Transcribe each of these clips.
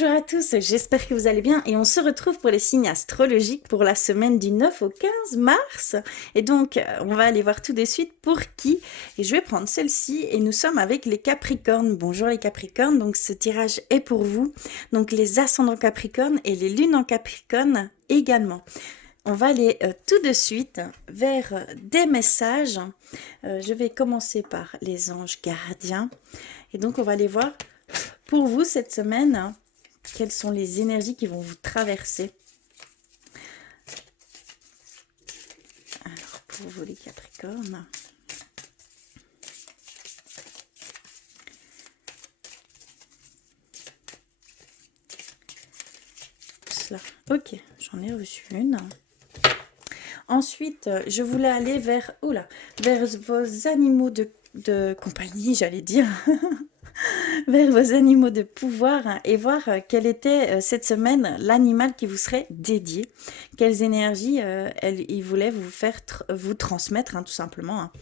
Bonjour à tous, j'espère que vous allez bien et on se retrouve pour les signes astrologiques pour la semaine du 9 au 15 mars. Et donc, on va aller voir tout de suite pour qui. Et je vais prendre celle-ci et nous sommes avec les Capricornes. Bonjour les Capricornes, donc ce tirage est pour vous. Donc les ascendants Capricornes et les lunes en Capricorne également. On va aller tout de suite vers des messages. Je vais commencer par les anges gardiens. Et donc, on va aller voir pour vous cette semaine, quelles sont les énergies qui vont vous traverser. Alors, pour vous les Capricornes. Cela. Ok, j'en ai reçu une. Ensuite, je voulais aller vers vos animaux de compagnie, j'allais dire. Vers vos animaux de pouvoir et voir quel était cette semaine l'animal qui vous serait dédié. Quelles énergies il voulait vous faire vous transmettre, tout simplement.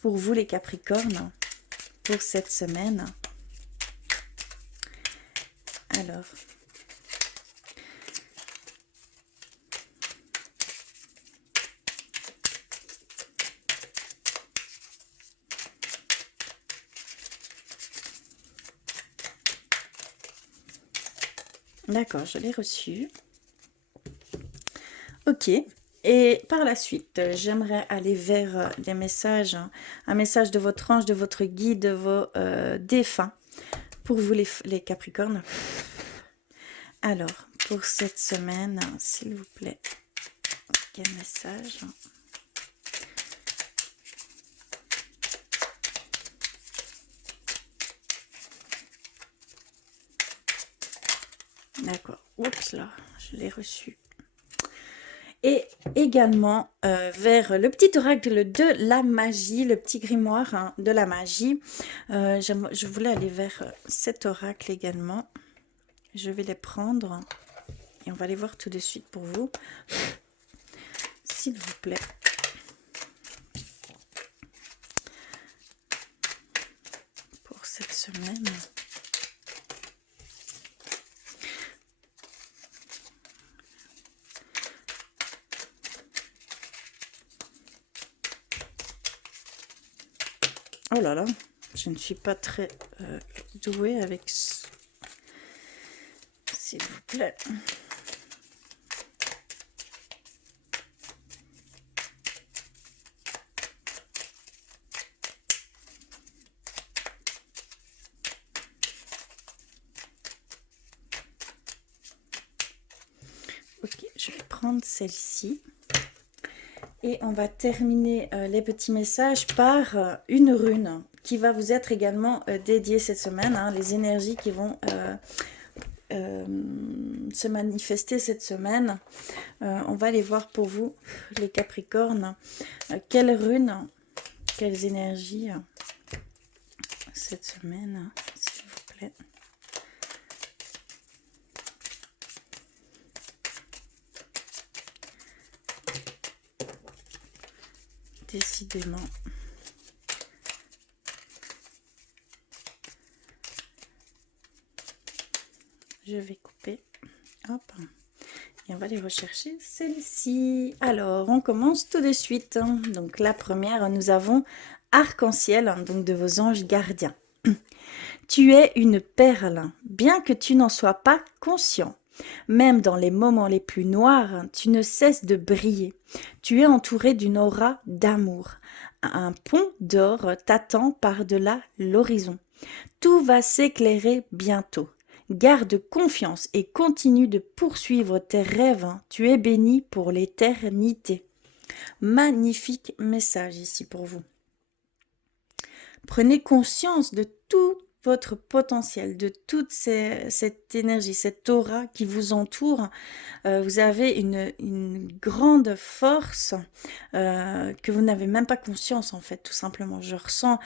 Pour vous les Capricornes, pour cette semaine. Alors... D'accord, je l'ai reçu. Ok. Et par la suite, j'aimerais aller vers des messages, un message de votre ange, de votre guide, de vos défunts. Pour vous les Capricornes. Alors, pour cette semaine, s'il vous plaît, quel message ? D'accord. Oups là, je l'ai reçu. Et également vers le petit oracle de la magie, le petit grimoire de la magie. Je voulais aller vers cet oracle également. Je vais les prendre et on va les voir tout de suite pour vous. S'il vous plaît. Pour cette semaine. Oh là là, je ne suis pas très douée avec... S'il vous plaît. Ok, je vais prendre celle-ci. Et on va terminer les petits messages par une rune qui va vous être également dédiée cette semaine. Les énergies qui vont se manifester cette semaine. On va les voir pour vous, les Capricornes. Quelle rune, quelles énergies cette semaine, s'il vous plaît. Décidément. Je vais couper. Hop. Et on va aller rechercher celle-ci. Alors, on commence tout de suite. Donc, la première, nous avons Arc-en-Ciel, donc de vos anges gardiens. Tu es une perle, bien que tu n'en sois pas conscient. Même dans les moments les plus noirs, tu ne cesses de briller. Tu es entouré d'une aura d'amour. Un pont d'or t'attend par-delà l'horizon. Tout va s'éclairer bientôt. Garde confiance et continue de poursuivre tes rêves. Tu es béni pour l'éternité. Magnifique message ici pour vous. Prenez conscience de tout votre potentiel, de toute cette énergie, cette aura qui vous entoure. Vous avez une grande force que vous n'avez même pas conscience, en fait, tout simplement. Je ressens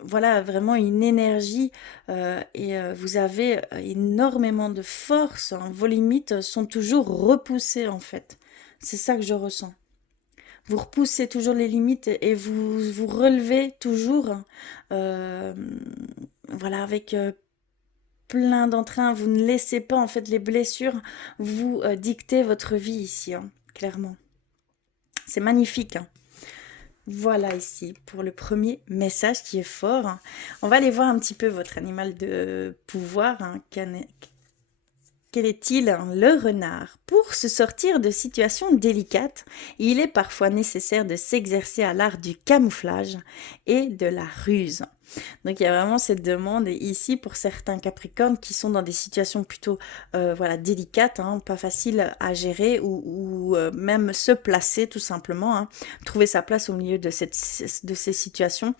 voilà, vraiment une énergie et vous avez énormément de force. Vos limites sont toujours repoussées, en fait. C'est ça que je ressens. Vous repoussez toujours les limites et vous relevez toujours, voilà, avec plein d'entrain. Vous ne laissez pas en fait les blessures vous dicter votre vie ici, hein, clairement. C'est magnifique, hein. Voilà ici pour le premier message qui est fort, hein. On va aller voir un petit peu votre animal de pouvoir, hein. Quel est-il? Le renard. Pour se sortir de situations délicates, il est parfois nécessaire de s'exercer à l'art du camouflage et de la ruse. Donc il y a vraiment cette demande ici pour certains Capricornes qui sont dans des situations plutôt voilà, délicates, hein, pas faciles à gérer ou même se placer tout simplement, hein, trouver sa place au milieu de ces situations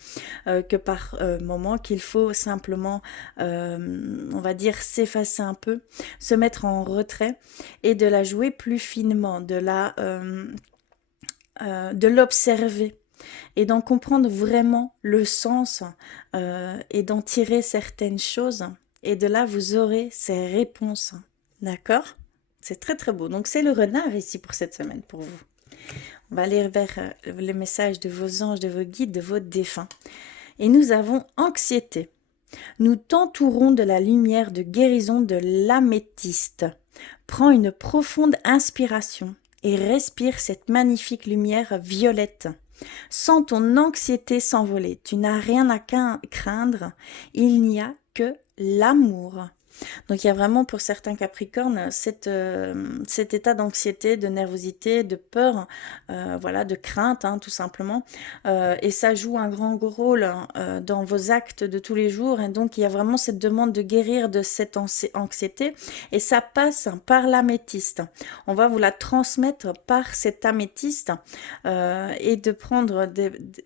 que par moment qu'il faut simplement, on va dire, s'effacer un peu, se mettre en retrait et de la jouer plus finement, de l'observer et d'en comprendre vraiment le sens et d'en tirer certaines choses. Et de là, vous aurez ces réponses. D'accord? C'est très très beau. Donc c'est le renard ici pour cette semaine pour vous. On va aller vers le message de vos anges, de vos guides, de vos défunts. Et nous avons anxiété. Nous t'entourons de la lumière de guérison de l'améthyste. Prends une profonde inspiration et respire cette magnifique lumière violette. Sens ton anxiété s'envoler. Tu n'as rien à craindre. Il n'y a que l'amour. Donc il y a vraiment pour certains Capricornes cet état d'anxiété, de nervosité, de peur, voilà, de crainte, hein, tout simplement. Et ça joue un grand rôle dans vos actes de tous les jours. Et donc il y a vraiment cette demande de guérir de cette anxiété. Et ça passe par l'améthyste. On va vous la transmettre par cette améthyste et de prendre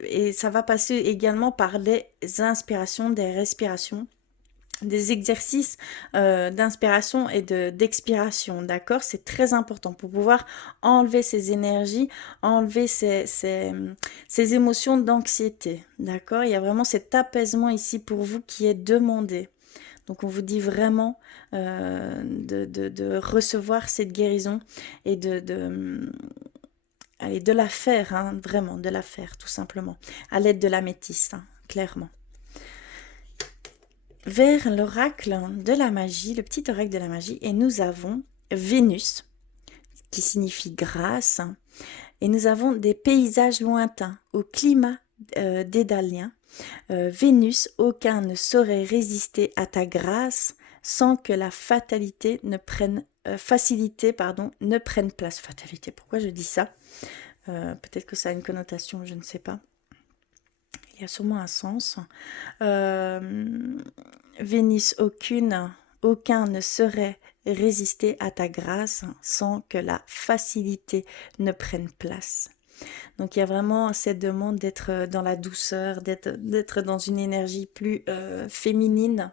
et ça va passer également par des inspirations, des respirations, des exercices d'inspiration et d'expiration, d'accord? C'est très important pour pouvoir enlever ces énergies, enlever ces émotions d'anxiété, d'accord? Il y a vraiment cet apaisement ici pour vous qui est demandé. Donc on vous dit vraiment de recevoir cette guérison et allez, de la faire, hein, vraiment, de la faire, tout simplement, à l'aide de l'améthyste, hein, clairement. Vers l'oracle de la magie, le petit oracle de la magie, et nous avons Vénus, qui signifie grâce, et nous avons des paysages lointains au climat dédalien. Vénus, aucun ne saurait résister à ta grâce sans que la fatalité ne prenne ne prenne place. Fatalité, pourquoi je dis ça? Peut-être que ça a une connotation, je ne sais pas. Il y a sûrement un sens. Vénus, aucun ne saurait résister à ta grâce sans que la facilité ne prenne place. Donc il y a vraiment cette demande d'être dans la douceur, d'être dans une énergie plus féminine,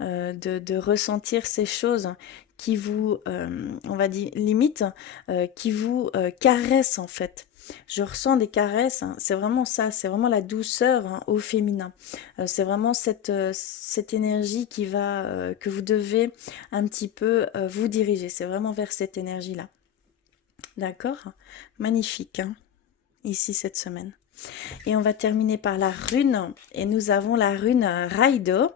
de ressentir ces choses qui vous, on va dire, limite, qui vous caressent en fait. Je ressens des caresses, hein, c'est vraiment ça, c'est vraiment la douceur, hein, au féminin. C'est vraiment cette énergie qui va, que vous devez un petit peu vous diriger. C'est vraiment vers cette énergie-là. D'accord? Magnifique, hein, ici cette semaine. Et on va terminer par la rune. Et nous avons la rune Raido,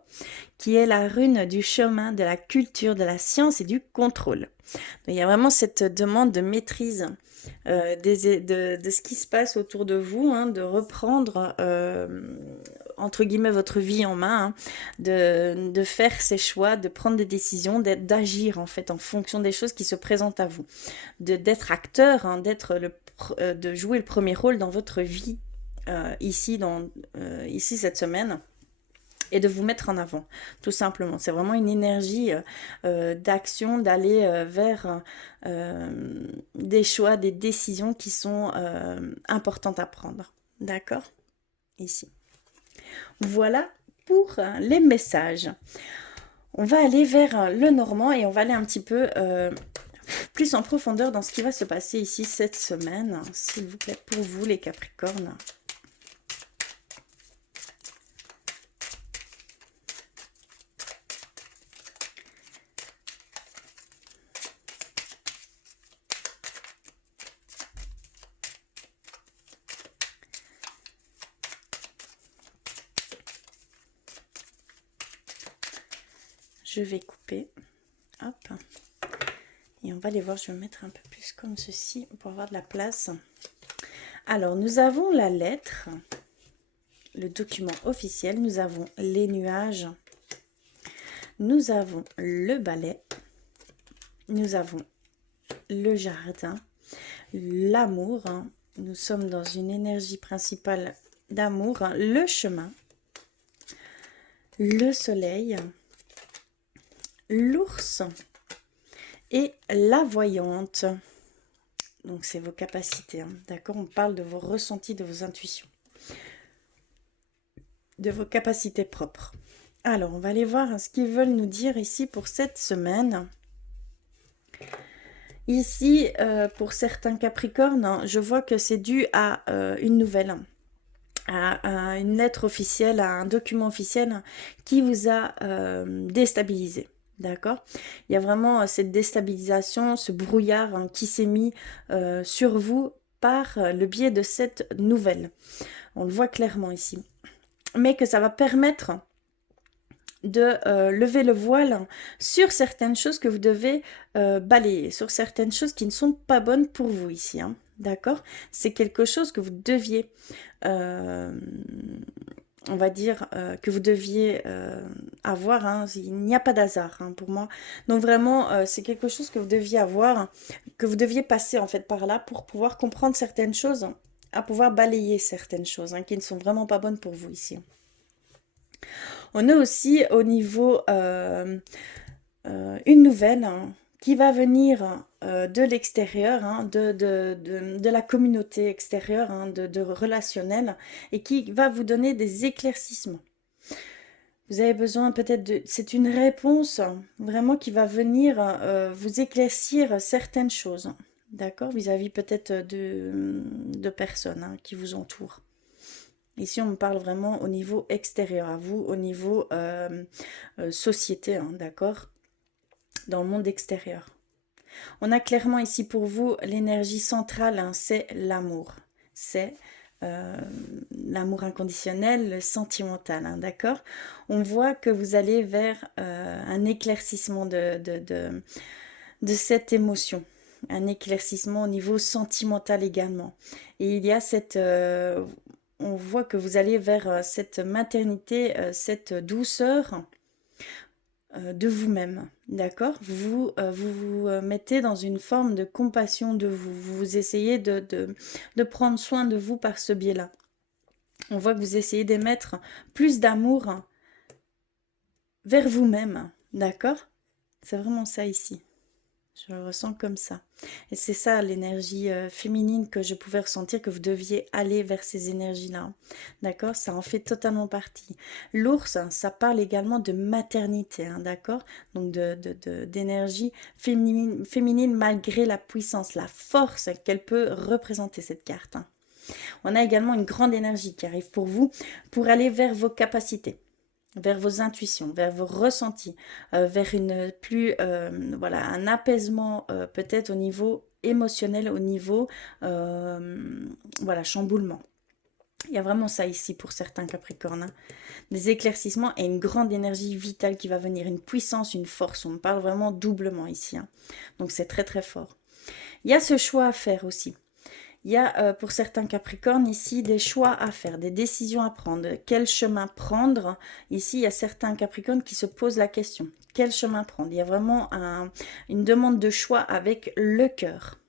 qui est la rune du chemin, de la culture, de la science et du contrôle. Donc, il y a vraiment cette demande de maîtrise de ce qui se passe autour de vous, hein, de reprendre entre guillemets votre vie en main, hein, de faire ses choix, de prendre des décisions, d'agir en fait en fonction des choses qui se présentent à vous, d'être acteur, hein, de jouer le premier rôle dans votre vie ici cette semaine. Et de vous mettre en avant, tout simplement. C'est vraiment une énergie d'action, d'aller vers des choix, des décisions qui sont importantes à prendre. D'accord? Ici. Voilà pour les messages. On va aller vers le Normand et on va aller un petit peu plus en profondeur dans ce qui va se passer ici cette semaine, s'il vous plaît, pour vous les Capricornes. je vais couper. Hop. Et on va les voir, je vais me mettre un peu plus comme ceci pour avoir de la place. Alors, nous avons la lettre, le document officiel, nous avons les nuages, nous avons le balai, nous avons le jardin, l'amour, nous sommes dans une énergie principale d'amour, le chemin, le soleil, l'ours et la voyante. Donc c'est vos capacités, d'accord? On parle de vos ressentis, de vos intuitions, de vos capacités propres. Alors on va aller voir ce qu'ils veulent nous dire ici pour cette semaine. Ici, pour certains Capricornes, je vois que c'est dû à une nouvelle, à une lettre officielle, à un document officiel qui vous a déstabilisé. D'accord? Il y a vraiment cette déstabilisation, ce brouillard qui s'est mis sur vous par le biais de cette nouvelle. On le voit clairement ici. Mais que ça va permettre de lever le voile sur certaines choses que vous devez balayer, sur certaines choses qui ne sont pas bonnes pour vous ici. D'accord? C'est quelque chose que vous deviez, on va dire, que vous deviez avoir. Il n'y a pas d'hasard pour moi. Donc vraiment, c'est quelque chose que vous deviez avoir, que vous deviez passer en fait par là pour pouvoir comprendre certaines choses, à pouvoir balayer certaines choses qui ne sont vraiment pas bonnes pour vous ici. On a aussi au niveau une nouvelle qui va venir de l'extérieur, de la communauté extérieure, de relationnel, et qui va vous donner des éclaircissements. Vous avez besoin peut-être de... C'est une réponse vraiment qui va venir vous éclaircir certaines choses, d'accord? Vis-à-vis peut-être de personnes qui vous entourent. Ici, on me parle vraiment au niveau extérieur, à vous, au niveau société, d'accord? Dans le monde extérieur. On a clairement ici pour vous l'énergie centrale, c'est l'amour. C'est l'amour inconditionnel, le sentimental, d'accord? On voit que vous allez vers un éclaircissement de cette émotion. Un éclaircissement au niveau sentimental également. Et il y a cette... on voit que vous allez vers cette maternité, cette douceur de vous-même, d'accord? Vous vous mettez dans une forme de compassion de vous. Vous essayez de prendre soin de vous par ce biais-là. On voit que vous essayez d'émettre plus d'amour vers vous-même, d'accord? C'est vraiment ça ici. Je le ressens comme ça. Et c'est ça l'énergie féminine que je pouvais ressentir, que vous deviez aller vers ces énergies-là. D'accord? Ça en fait totalement partie. L'ours, ça parle également de maternité, d'accord? Donc d'énergie féminine malgré la puissance, la force qu'elle peut représenter cette carte. On a également une grande énergie qui arrive pour vous pour aller vers vos capacités, vers vos intuitions, vers vos ressentis, vers une plus, voilà, un apaisement peut-être au niveau émotionnel, au niveau, voilà, chamboulement. Il y a vraiment ça ici pour certains Capricornes. Des éclaircissements et une grande énergie vitale qui va venir, une puissance, une force. On parle vraiment doublement ici. Donc c'est très très fort. Il y a ce choix à faire aussi. Il y a pour certains Capricornes ici des choix à faire, des décisions à prendre. Quel chemin prendre? Ici, il y a certains Capricornes qui se posent la question. Quel chemin prendre? Il y a vraiment une demande de choix avec le cœur.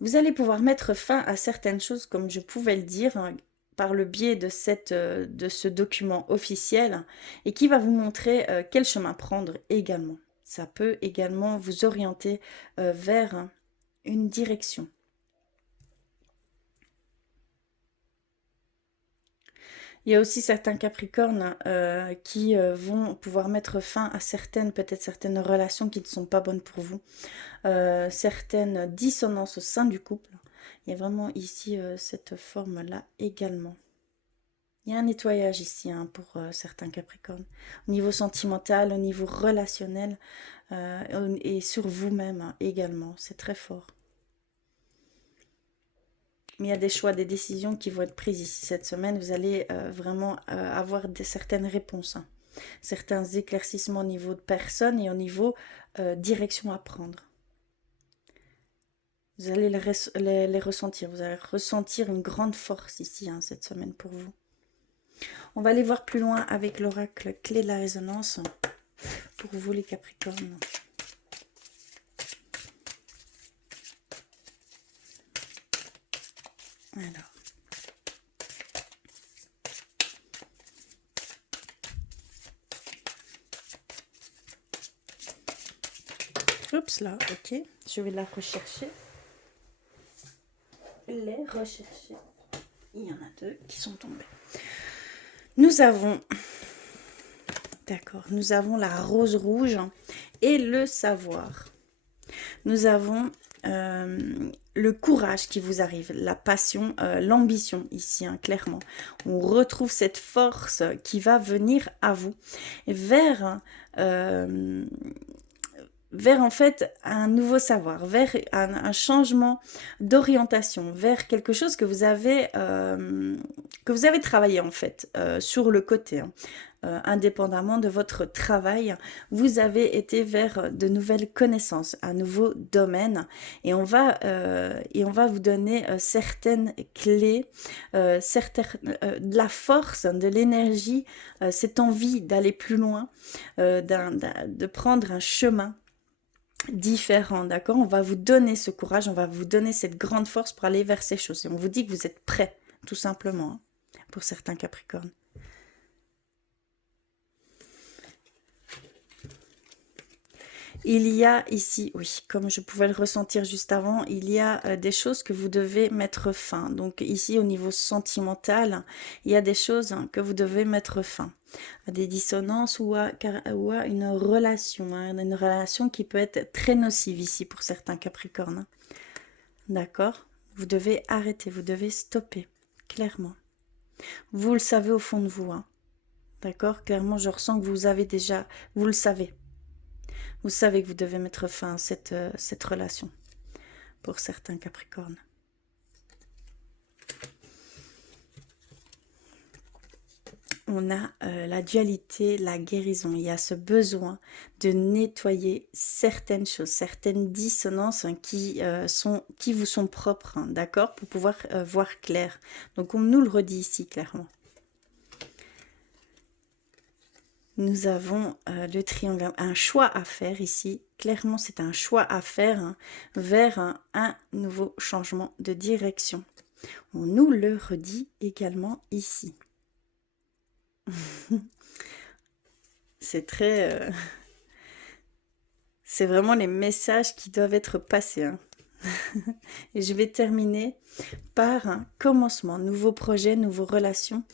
Vous allez pouvoir mettre fin à certaines choses, comme je pouvais le dire, par le biais de ce document officiel, et qui va vous montrer quel chemin prendre également. Ça peut également vous orienter vers une direction. Il y a aussi certains Capricornes qui vont pouvoir mettre fin à peut-être certaines relations qui ne sont pas bonnes pour vous, certaines dissonances au sein du couple. Il y a vraiment ici cette forme-là également. Il y a un nettoyage ici pour certains Capricornes, au niveau sentimental, au niveau relationnel et sur vous-même également. C'est très fort. Mais il y a des choix, des décisions qui vont être prises ici cette semaine. Vous allez vraiment avoir certaines réponses, hein. Certains éclaircissements au niveau de personnes et au niveau direction à prendre. Vous allez les ressentir. Vous allez ressentir une grande force ici, hein, cette semaine pour vous. On va aller voir plus loin avec l'oracle clé de la résonance pour vous les Capricornes. Alors. Oups là, ok. Je vais la rechercher. Les rechercher. Il y en a deux qui sont tombés. Nous avons... D'accord. Nous avons la rose rouge et le savoir. Nous avons le courage qui vous arrive, la passion, l'ambition ici, hein, clairement. On retrouve cette force qui va venir à vous vers en fait un nouveau savoir, vers un changement d'orientation, vers quelque chose que vous avez travaillé en fait sur le côté, hein. Indépendamment de votre travail, vous avez été vers de nouvelles connaissances, un nouveau domaine, et on va vous donner certaines clés, de la force, de l'énergie, cette envie d'aller plus loin, de prendre un chemin différent, d'accord? On va vous donner ce courage, on va vous donner cette grande force pour aller vers ces choses. Et on vous dit que vous êtes prêts, tout simplement, hein, pour certains Capricornes. Il y a ici, oui, comme je pouvais le ressentir juste avant, il y a des choses que vous devez mettre fin. Donc ici, au niveau sentimental, il y a des choses, hein, que vous devez mettre fin. À des dissonances ou à une relation, hein, une relation qui peut être très nocive ici pour certains Capricornes, hein. D'accord? Vous devez arrêter, vous devez stopper, clairement. Vous le savez au fond de vous, hein. D'accord? Clairement, je ressens que vous avez déjà, vous le savez. Vous savez que vous devez mettre fin à cette relation pour certains Capricornes. On a la dualité, la guérison. Il y a ce besoin de nettoyer certaines choses, certaines dissonances, hein, qui vous sont propres, hein, d'accord, pour pouvoir voir clair. Donc on nous le redit ici clairement. Nous avons le triangle, un choix à faire ici. Clairement, c'est un choix à faire, hein, vers un nouveau changement de direction. On nous le redit également ici. C'est très... c'est vraiment les messages qui doivent être passés, hein. Et je vais terminer par un commencement, nouveau projet, nouvelle relation.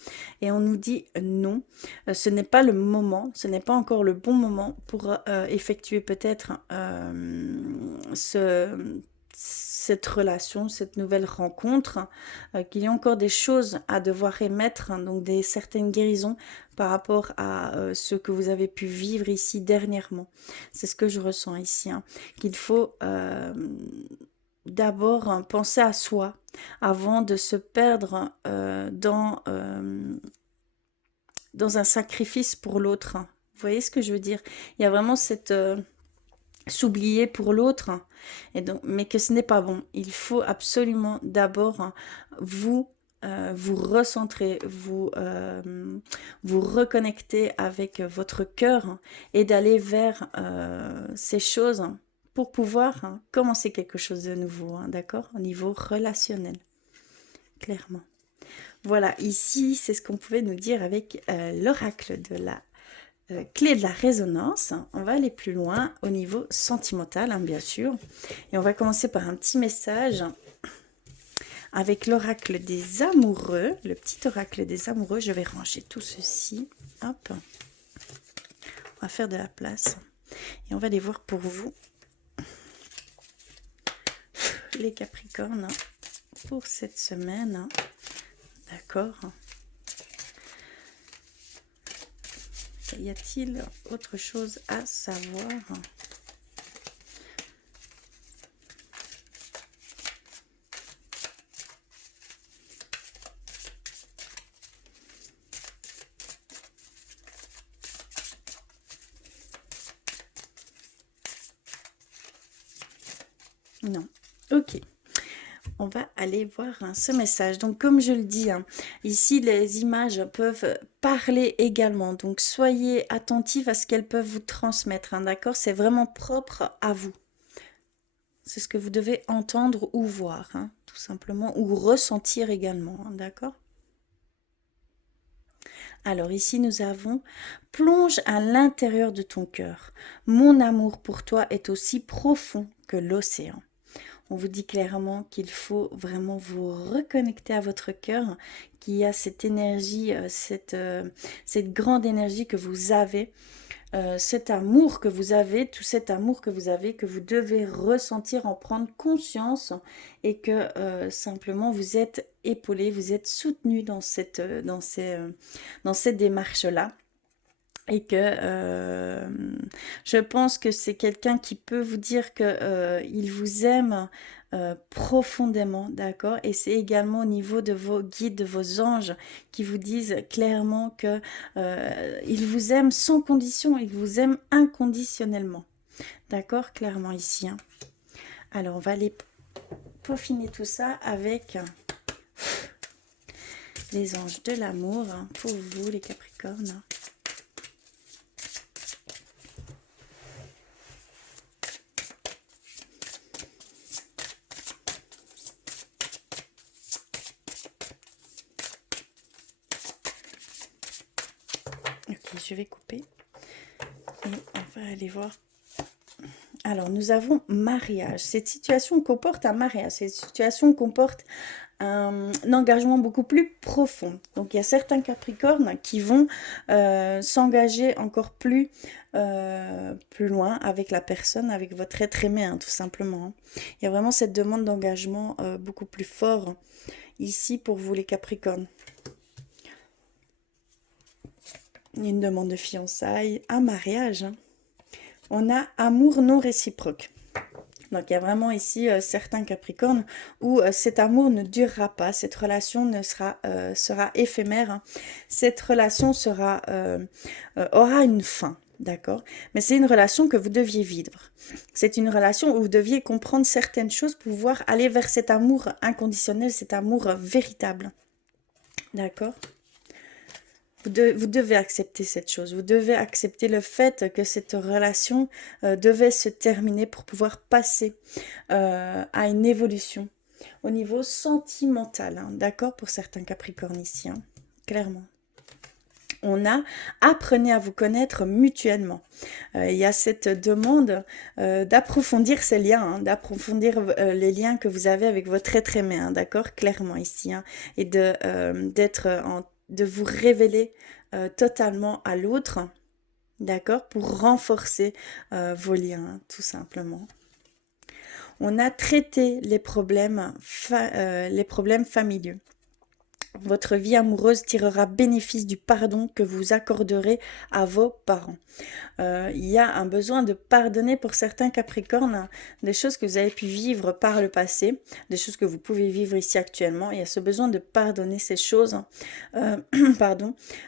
Et on nous dit non, ce n'est pas le moment, ce n'est pas encore le bon moment pour effectuer peut-être cette relation, cette nouvelle rencontre, qu'il y a encore des choses à devoir émettre, hein, donc certaines guérisons par rapport à ce que vous avez pu vivre ici dernièrement. C'est ce que je ressens ici, hein, qu'il faut d'abord penser à soi avant de se perdre dans un sacrifice pour l'autre. Vous voyez ce que je veux dire? Il y a vraiment cette... s'oublier pour l'autre, et donc, mais que ce n'est pas bon. Il faut absolument d'abord vous recentrer, vous reconnecter avec votre cœur et d'aller vers ces choses pour pouvoir commencer quelque chose de nouveau, hein, d'accord, au niveau relationnel, clairement. Voilà, ici, c'est ce qu'on pouvait nous dire avec l'oracle de la clé de la résonance. On va aller plus loin au niveau sentimental, hein, bien sûr. Et on va commencer par un petit message avec l'oracle des amoureux, le petit oracle des amoureux. Je vais ranger tout ceci. Hop. On va faire de la place. Et on va aller voir pour vous, les Capricornes, pour cette semaine. D'accord. Y a-t-il autre chose à savoir? Non. Ok. On va aller voir ce message. Donc, comme je le dis, hein, ici, les images peuvent parler également. Donc, soyez attentifs à ce qu'elles peuvent vous transmettre. Hein, d'accord? C'est vraiment propre à vous. C'est ce que vous devez entendre ou voir, hein, tout simplement, ou ressentir également. Hein, d'accord? Alors ici, nous avons plonge à l'intérieur de ton cœur. Mon amour pour toi est aussi profond que l'océan. On vous dit clairement qu'il faut vraiment vous reconnecter à votre cœur, qu'il y a cette énergie, cette grande énergie que vous avez, cet amour que vous avez, tout cet amour que vous avez, que vous devez ressentir, en prendre conscience et que simplement vous êtes épaulé, vous êtes soutenu dans cette démarche-là. Et que je pense que c'est quelqu'un qui peut vous dire que il vous aime profondément, d'accord? Et c'est également au niveau de vos guides, de vos anges, qui vous disent clairement que il vous aime sans condition, il vous aime inconditionnellement, d'accord? Clairement ici. Hein. Alors, on va aller peaufiner tout ça avec les anges de l'amour hein, pour vous, les Capricornes. Ok, je vais couper et on va aller voir. Alors, nous avons mariage. Cette situation comporte un mariage. Cette situation comporte un engagement beaucoup plus profond. Donc, il y a certains Capricornes qui vont s'engager encore plus loin avec la personne, avec votre être aimé, hein, tout simplement. Il y a vraiment cette demande d'engagement beaucoup plus fort ici pour vous, les Capricornes. Il y a une demande de fiançailles, un mariage. Hein. On a amour non réciproque. Donc il y a vraiment ici certains Capricornes où cet amour ne durera pas, cette relation sera éphémère, hein. Cette relation aura une fin, d'accord? Mais c'est une relation que vous deviez vivre. C'est une relation où vous deviez comprendre certaines choses pour pouvoir aller vers cet amour inconditionnel, cet amour véritable, d'accord? Vous devez accepter cette chose, vous devez accepter le fait que cette relation devait se terminer pour pouvoir passer à une évolution au niveau sentimental, hein, d'accord, pour certains Capricornes ici, hein, clairement. On a apprenez à vous connaître mutuellement. Il y a cette demande d'approfondir ces liens, hein, d'approfondir les liens que vous avez avec votre être aimé, hein, d'accord, clairement ici, hein, et de vous révéler totalement à l'autre, d'accord, pour renforcer vos liens, hein, tout simplement. On a traité les problèmes familiaux. Votre vie amoureuse tirera bénéfice du pardon que vous accorderez à vos parents. Il y a un besoin de pardonner pour certains Capricornes des choses que vous avez pu vivre par le passé, des choses que vous pouvez vivre ici actuellement. Il y a ce besoin de pardonner ces choses,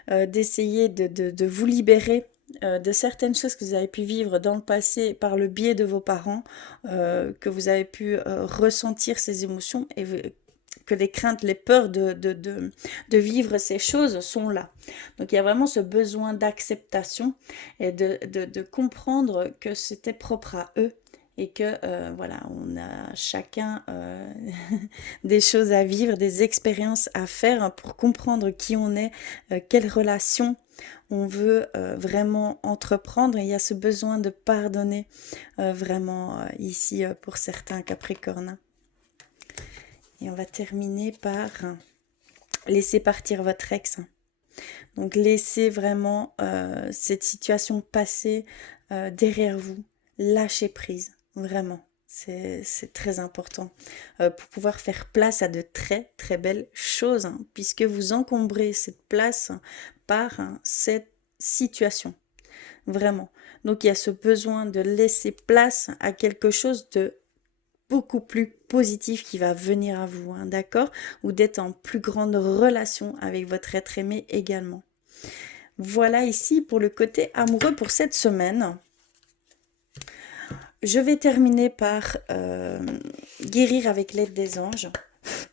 d'essayer de vous libérer de certaines choses que vous avez pu vivre dans le passé par le biais de vos parents, que vous avez pu ressentir ces émotions et que les craintes, les peurs de vivre ces choses sont là. Donc il y a vraiment ce besoin d'acceptation et de comprendre que c'était propre à eux et que voilà, on a chacun des choses à vivre, des expériences à faire pour comprendre qui on est, quelle relation on veut vraiment entreprendre. Et il y a ce besoin de pardonner vraiment ici pour certains Capricornes. Et on va terminer par laisser partir votre ex. Donc laissez vraiment cette situation passer derrière vous. Lâchez prise, vraiment. C'est très important pour pouvoir faire place à de très très belles choses, hein, puisque vous encombrez cette place par cette situation. Vraiment. Donc il y a ce besoin de laisser place à quelque chose de beaucoup plus positif qui va venir à vous, hein, d'accord? Ou d'être en plus grande relation avec votre être aimé également. Voilà ici pour le côté amoureux pour cette semaine. je vais terminer par guérir avec l'aide des anges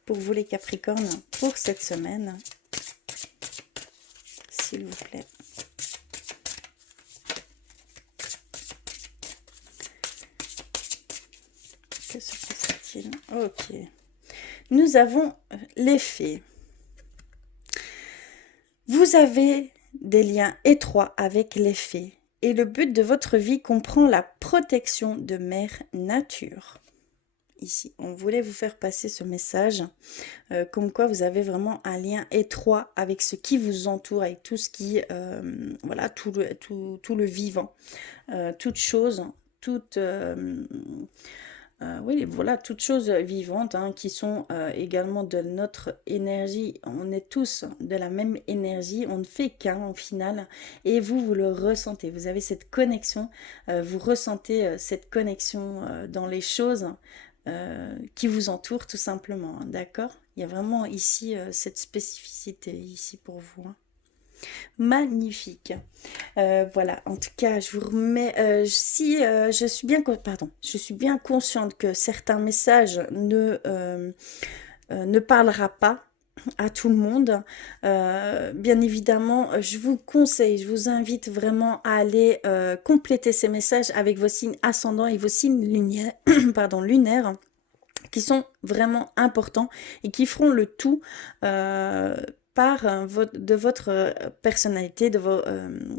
pour vous les Capricornes pour cette semaine. S'il vous plaît. Que se passe-t-il? Ok. Nous avons les fées. Vous avez des liens étroits avec les fées et le but de votre vie comprend la protection de Mère Nature. Ici, on voulait vous faire passer ce message comme quoi vous avez vraiment un lien étroit avec ce qui vous entoure, avec tout ce qui, voilà, tout le vivant, toute chose, toute... oui, voilà, toutes choses vivantes hein, qui sont également de notre énergie. On est tous de la même énergie, on ne fait qu'un au final. Et vous, vous le ressentez. Vous avez cette connexion, vous ressentez cette connexion dans les choses qui vous entourent tout simplement. Hein, d'accord? Il y a vraiment ici cette spécificité ici pour vous. Hein. Magnifique. Voilà, en tout cas, je vous remets. Si je suis bien, pardon, je suis bien consciente que certains messages ne parlera pas à tout le monde. Bien évidemment, je vous conseille, je vous invite vraiment à aller compléter ces messages avec vos signes ascendants et vos signes lunaires, pardon, lunaires qui sont vraiment importants et qui feront le tout de votre personnalité,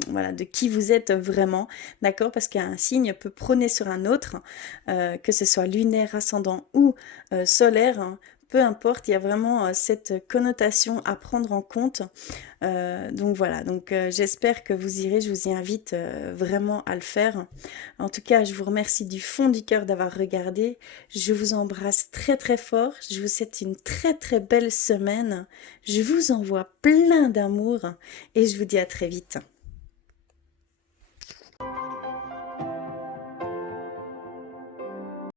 voilà, de qui vous êtes vraiment, d'accord? Parce qu'un signe peut prôner sur un autre, que ce soit lunaire, ascendant ou solaire, hein, peu importe, il y a vraiment cette connotation à prendre en compte. Donc voilà, donc j'espère que vous irez, je vous y invite vraiment à le faire. En tout cas, je vous remercie du fond du cœur d'avoir regardé. Je vous embrasse très très fort. Je vous souhaite une très très belle semaine. Je vous envoie plein d'amour et je vous dis à très vite.